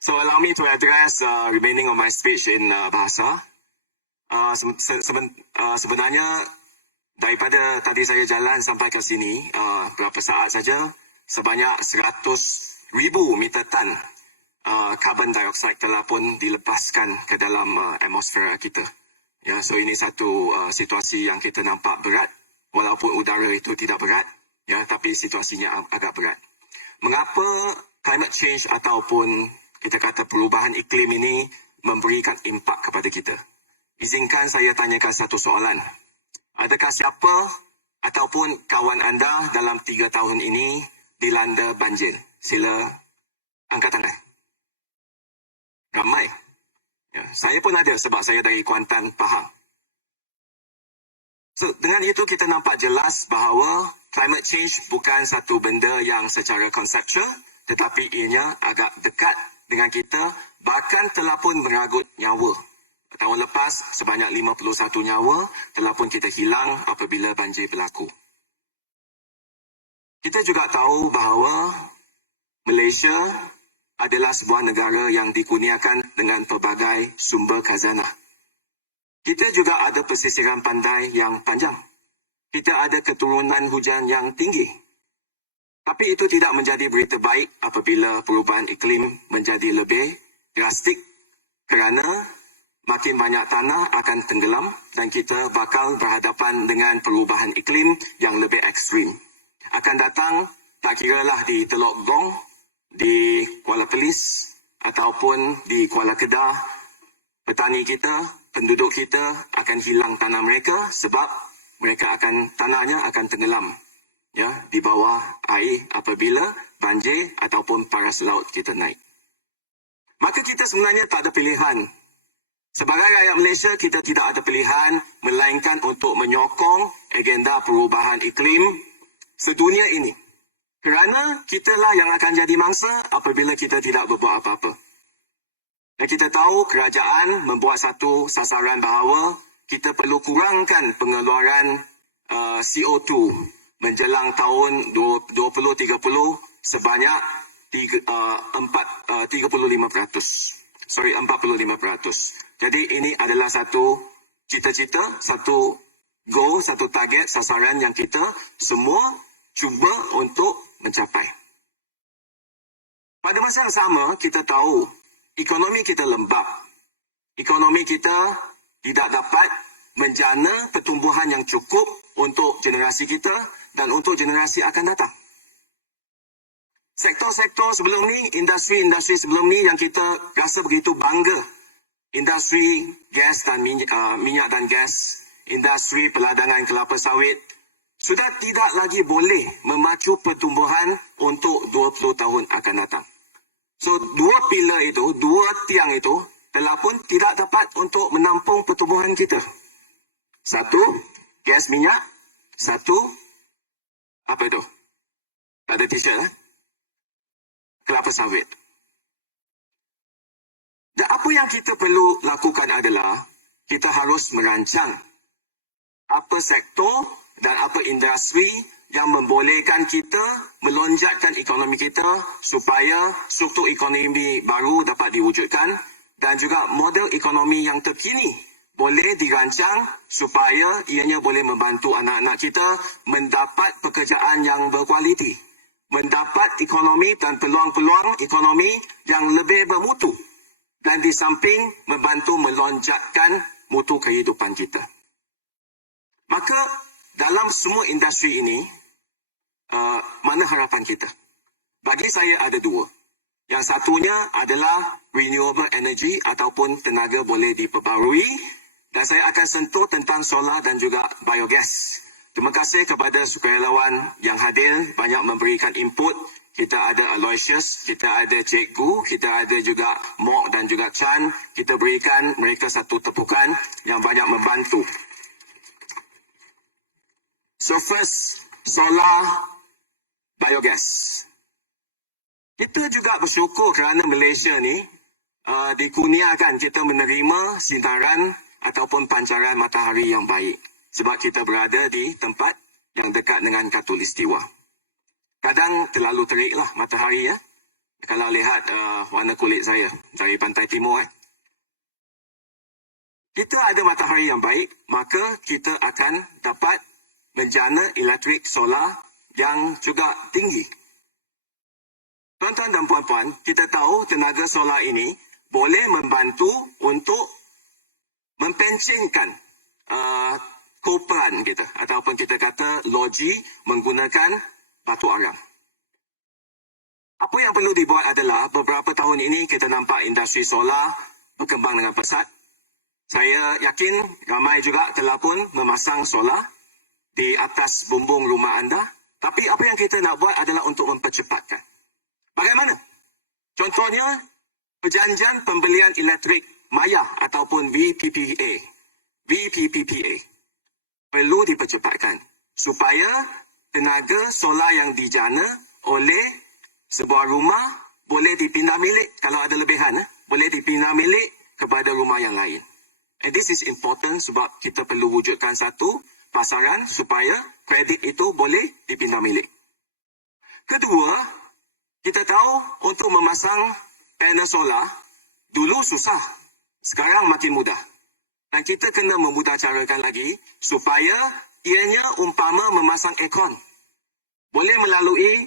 So allow me to address remaining of my speech in bahasa. Sebenarnya daripada tadi saya jalan sampai ke sini berapa saat saja, sebanyak 100,000 meter tan carbon dioxide telah pun dilepaskan ke dalam atmosfera kita. Ya, so ini satu situasi yang kita nampak berat, walaupun udara itu tidak berat, ya, tapi situasinya agak berat. Mengapa climate change ataupun kita kata perubahan iklim ini memberikan impak kepada kita? Izinkan saya tanyakan satu soalan. Adakah siapa ataupun kawan anda dalam 3 tahun ini dilanda banjir? Sila angkat tangan. Ramai. Ya, saya pun ada sebab saya dari Kuantan, Pahang. So, dengan itu kita nampak jelas bahawa climate change bukan satu benda yang secara konseptual, tetapi ianya agak dekat dengan kita, bahkan telah pun meragut nyawa. Tahun lepas, sebanyak 51 nyawa telah pun kita hilang apabila banjir berlaku. Kita juga tahu bahawa Malaysia adalah sebuah negara yang dikurniakan dengan pelbagai sumber khazanah. Kita juga ada pesisiran pantai yang panjang. Kita ada keturunan hujan yang tinggi. Tapi itu tidak menjadi berita baik apabila perubahan iklim menjadi lebih drastik kerana makin banyak tanah akan tenggelam dan kita bakal berhadapan dengan perubahan iklim yang lebih ekstrim. Akan datang, tak kiralah di Teluk Gong, di Kuala Perlis ataupun di Kuala Kedah, petani kita, penduduk kita akan hilang tanah mereka sebab tanahnya akan tenggelam, ya, di bawah air apabila banjir ataupun paras laut kita naik. Maka kita sebenarnya tak ada pilihan. Sebagai rakyat Malaysia, kita tidak ada pilihan melainkan untuk menyokong agenda perubahan iklim sedunia ini. Kerana kitalah yang akan jadi mangsa apabila kita tidak berbuat apa-apa. Dan kita tahu kerajaan membuat satu sasaran bahawa kita perlu kurangkan pengeluaran CO2 menjelang tahun 2030 sebanyak 45%. Jadi ini adalah satu cita-cita, satu goal, satu target, sasaran yang kita semua cuba untuk mencapai. Pada masa yang sama, kita tahu ekonomi kita lembab. Ekonomi kita tidak dapat menjana pertumbuhan yang cukup untuk generasi kita dan untuk generasi akan datang. Sektor-sektor sebelum ni, industri-industri sebelum ni yang kita rasa begitu bangga, industri gas dan minyak dan gas, industri peladangan kelapa sawit, sudah tidak lagi boleh memacu pertumbuhan untuk 20 tahun akan datang. So, dua pilar itu, dua tiang itu telah pun tidak dapat untuk menampung pertumbuhan kita. Satu, gas minyak. Satu, apa itu? Ada t-shirt, kelapa sawit. Dan apa yang kita perlu lakukan adalah, kita harus merancang apa sektor dan apa industri yang membolehkan kita melonjakkan ekonomi kita supaya struktur ekonomi baru dapat diwujudkan dan juga model ekonomi yang terkini boleh dirancang supaya ianya boleh membantu anak-anak kita mendapat pekerjaan yang berkualiti, mendapat ekonomi dan peluang-peluang ekonomi yang lebih bermutu dan di samping membantu melonjakkan mutu kehidupan kita. Maka dalam semua industri ini, mana harapan kita? Bagi saya ada dua. Yang satunya adalah renewable energy ataupun tenaga boleh diperbarui. Dan saya akan sentuh tentang solar dan juga biogas. Terima kasih kepada sukarelawan yang hadir, banyak memberikan input. Kita ada Aloysius, kita ada Cikgu, kita ada juga Mok dan juga Chan. Kita berikan mereka satu tepukan yang banyak membantu. So first, solar biogas. Kita juga bersyukur kerana Malaysia ni dikurniakan kita menerima sinaran ataupun pancaran matahari yang baik. Sebab kita berada di tempat yang dekat dengan Khatulistiwa. Kadang terlalu teriklah matahari, ya. Kalau lihat warna kulit saya dari pantai timur kita ada matahari yang baik, maka kita akan dapat menjana elektrik solar yang juga tinggi. Tuan-tuan dan puan-puan, kita tahu tenaga solar ini boleh membantu untuk mempencengkan koparan kita ataupun kita kata loji menggunakan batu aram. Apa yang perlu dibuat adalah beberapa tahun ini kita nampak industri solar berkembang dengan pesat. Saya yakin ramai juga telah pun memasang solar di atas bumbung rumah anda. Tapi apa yang kita nak buat adalah untuk mempercepatkan. Bagaimana? Contohnya, perjanjian pembelian elektrik maya ataupun VPPA. VPPA perlu dipercepatkan supaya tenaga solar yang dijana oleh sebuah rumah boleh dipindah milik kalau ada lebihan. Boleh dipindah milik kepada rumah yang lain. And this is important sebab kita perlu wujudkan satu pasaran supaya kredit itu boleh dipindah milik. Kedua, kita tahu untuk memasang panel solar, dulu susah, sekarang makin mudah. Dan kita kena memudahcarakan lagi supaya ianya umpama memasang aircon. Boleh melalui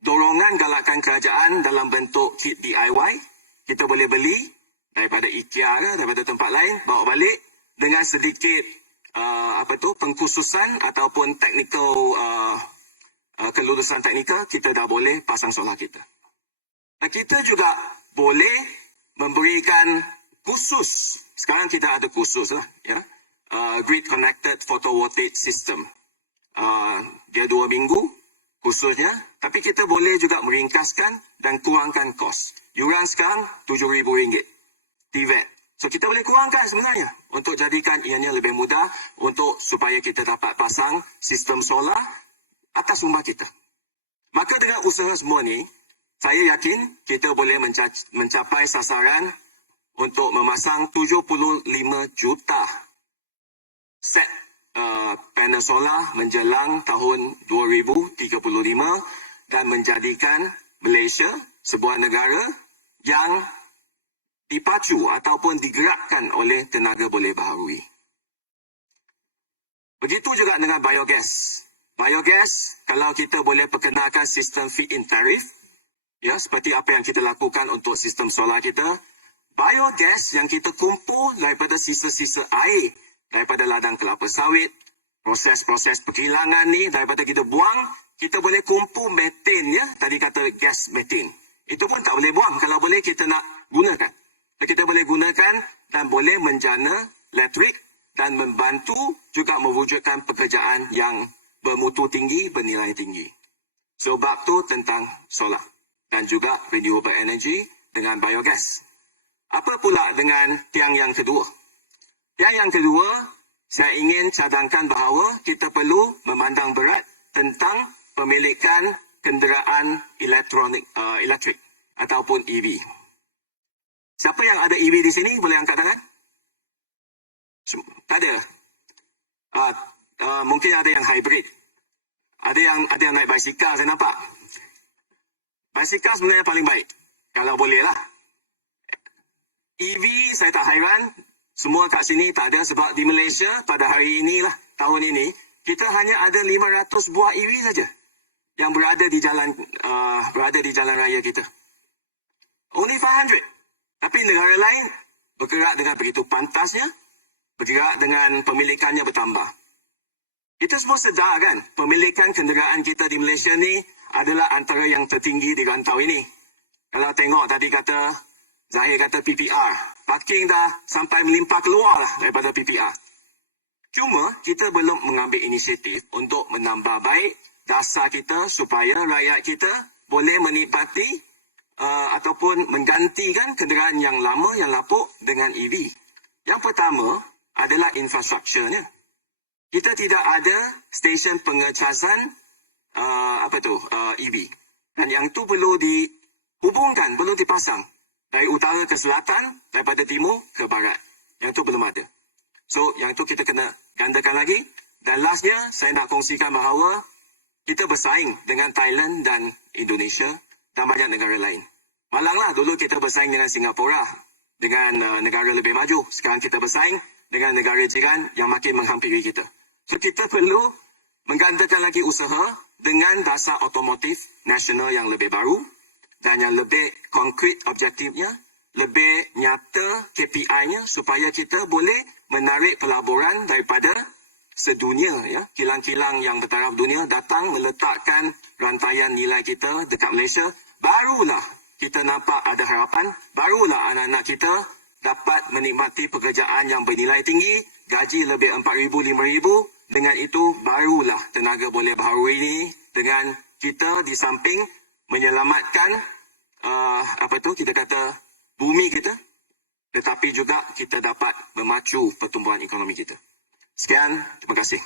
dorongan galakan kerajaan dalam bentuk kit DIY, kita boleh beli daripada IKEA ke, daripada tempat lain, bawa balik dengan sedikit pengkhususan ataupun technical kelulusan teknikal, kita dah boleh pasang solar kita. Dan kita juga boleh memberikan khusus, sekarang kita ada khusus lah, ya, grid connected photovoltaic system. Dia 2 minggu khususnya, tapi kita boleh juga meringkaskan dan kurangkan kos. Yuran sekarang RM7,000. TVET. So kita boleh kurangkan sebenarnya untuk jadikan ianya lebih mudah untuk supaya kita dapat pasang sistem solar atas rumah kita. Maka dengan usaha semua ni, saya yakin kita boleh mencapai sasaran untuk memasang 75 juta set panel solar menjelang tahun 2035 dan menjadikan Malaysia sebuah negara yang dipacu ataupun digerakkan oleh tenaga boleh baharui. Begitu juga dengan biogas. Biogas, kalau kita boleh perkenalkan sistem feed-in tarif, ya, seperti apa yang kita lakukan untuk sistem solar kita, biogas yang kita kumpul daripada sisa-sisa air, daripada ladang kelapa sawit, proses-proses perkilangan ni, daripada kita buang, kita boleh kumpul metan, ya, tadi kata gas metan. Itu pun tak boleh buang, kalau boleh kita nak gunakan. Kita boleh gunakan dan boleh menjana elektrik dan membantu juga mewujudkan pekerjaan yang bermutu tinggi, bernilai tinggi. Sebab tu tentang solar dan juga renewable energy dengan biogas. Apa pula dengan tiang yang kedua? Tiang yang kedua, saya ingin cadangkan bahawa kita perlu memandang berat tentang pemilikan kenderaan elektrik ataupun EV. Siapa yang ada EV di sini boleh angkat tangan? Tak ada. Mungkin ada yang hybrid. Ada yang naik basikal, saya nampak. Basikal sebenarnya paling baik. Kalau boleh lah. EV saya tak hairan. Semua kat sini tak ada sebab di Malaysia pada hari inilah, tahun ini, kita hanya ada 500 buah EV saja yang berada di jalan raya kita. Only 500. Tapi negara lain bergerak dengan begitu pantasnya, bergerak dengan pemilikannya bertambah. Kita semua sedar kan, pemilikan kenderaan kita di Malaysia ni adalah antara yang tertinggi di rantau ini. Kalau tengok tadi kata, Zahir kata PPR, parking dah sampai melimpah keluar lah daripada PPR. Cuma kita belum mengambil inisiatif untuk menambah baik dasar kita supaya rakyat kita boleh menikmati ataupun menggantikan kenderaan yang lama, yang lapuk dengan EV. Yang pertama adalah infrastrukturnya. Kita tidak ada stesen pengecasan EV. Dan yang tu perlu dihubungkan, perlu dipasang dari utara ke selatan, daripada timur ke barat. Yang tu belum ada. So, yang tu kita kena gandakan lagi. Dan lastnya, saya nak kongsikan bahawa kita bersaing dengan Thailand dan Indonesia dan banyak negara lain. Malanglah dulu kita bersaing dengan Singapura, dengan negara lebih maju. Sekarang kita bersaing dengan negara jiran yang makin menghampiri kita. So kita perlu menggandakan lagi usaha dengan dasar otomotif nasional yang lebih baru dan yang lebih konkret objektifnya, lebih nyata KPI-nya supaya kita boleh menarik pelaburan daripada sedunia, ya, kilang-kilang yang bertaraf dunia datang meletakkan rantaian nilai kita dekat Malaysia. Barulah kita nampak ada harapan, barulah anak-anak kita dapat menikmati pekerjaan yang bernilai tinggi, gaji lebih 4,000, 5,000. Dengan itu barulah tenaga boleh baharu ini dengan kita di samping menyelamatkan kita kata bumi kita, tetapi juga kita dapat memacu pertumbuhan ekonomi kita. Sekian, terima kasih.